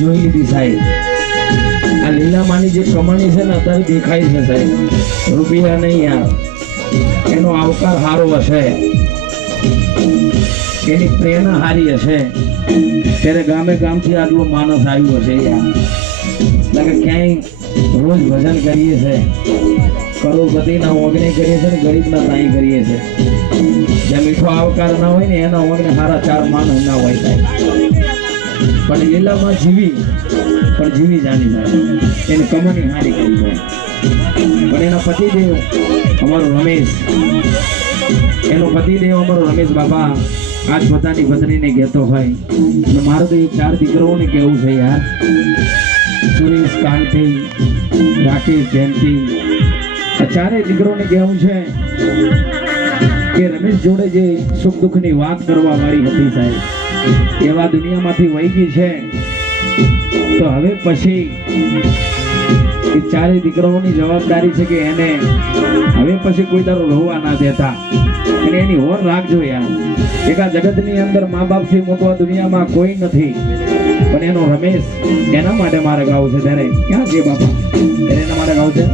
જોઈ લીધી સાહેબ. આ લીલામાની જે કમાણી છે ને અત્યારે દેખાય છે સાહેબ, રૂપિયા નહીં યાર. એનો આવકાર સારો હશે, એની પ્રેરણા સારી હશે, ત્યારે ગામે ગામથી આટલો માણસ આવ્યો હશે યાર. એટલે ક્યાંય રોજ ભજન કરીએ છે, કરોડપતિના ઓગણે કરીએ છે ને ગરીબના તાઈ કરીએ છે. જ્યાં મીઠો આવકાર ના હોય ને એના ઓગણે સારા ચાર માણસ ના હોય સાહેબ. પણ લીલામાં જીવી જાણી જાય, એને કમાણી હારી કરી હોય. પણ એના પતિદેવ અમારો રમેશ, એનો પતિદેવ અમારો રમેશ બાબા આજ પોતાની પત્નીને કહેતો હોય, મારે તો એ ચાર દીકરાઓને કહેવું છે યાર, સુરેશ, કાંતિ, રાકેશ, જયંતિ, આ ચારેય દીકરાઓને કહેવું છે કે રમેશ જોડે જે સુખ દુઃખની વાત કરવા વાળી હતી સાહેબ, એવા દુનિયામાંથી વહી ગઈ છે. તો હવે પછી એ ચારે દીકરાઓની જવાબદારી છે કે એને હવે પછી કોઈ તારો રોવા ના દેતા, અને એની હોર રાખજો યાર. એક આ જગતની અંદર મા બાપથી મોટો દુનિયામાં કોઈ નથી. પણ એનો રમેશ એના માટે મારે ગાવું છે ત્યારે ક્યાં છે બાપા ત્યારે એના માટે ગાવું છે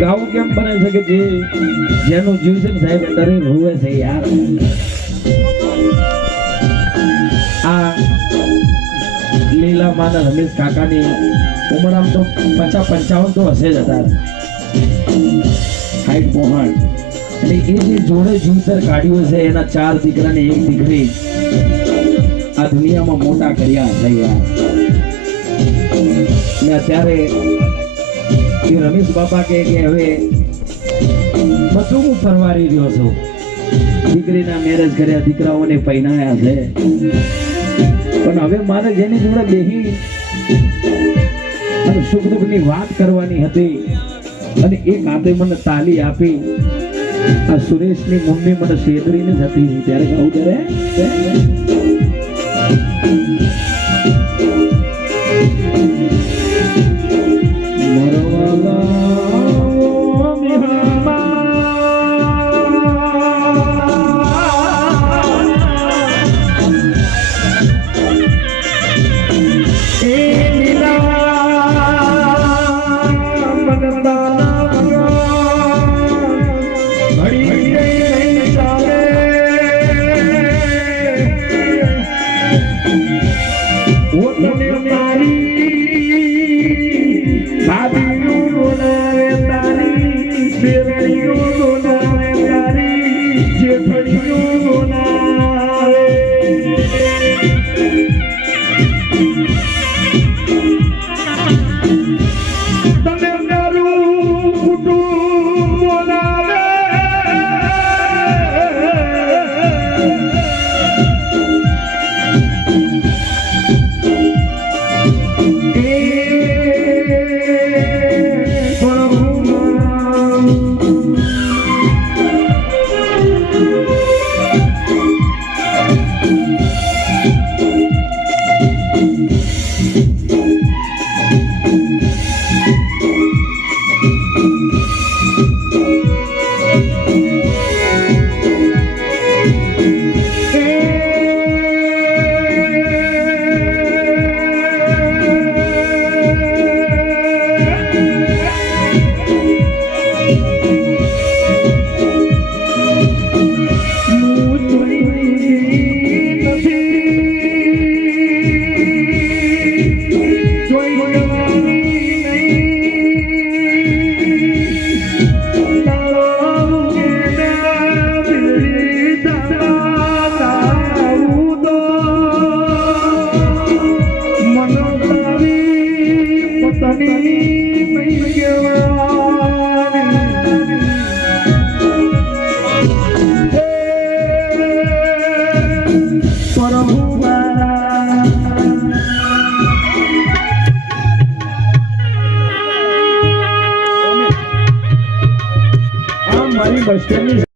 ગાવું કેમ બને છે કે જેનું જીવ છે ને સાહેબ ડરી રોવે છે યાર આ લીલા માના રમેશ કાકાની ઉંમર તો 50-55 તો હશે જ હતા હાઈટ પહોંચ અને એ જે જોડે જીવતર કાઢ્યું છે એના 4 દીકરા ને 1 દીકરી આ દુનિયામાં મોટા કર્યા છે યાર ને અત્યારે એ રમેશ બાપા કે હવે બધું હું પરવારી રહ્યો છું દીકરીના મેરેજ કર્યા દીકરાઓને પૈણાયા છે પણ હવે મારે જેની જોડે બેહી અને સુખ દુઃખની વાત કરવાની હતી અને એક હાથે મને તાલી આપી આ સુરેશની મમ્મી મને શેતરીને જતી હતી ત્યારે કહું ત્યારે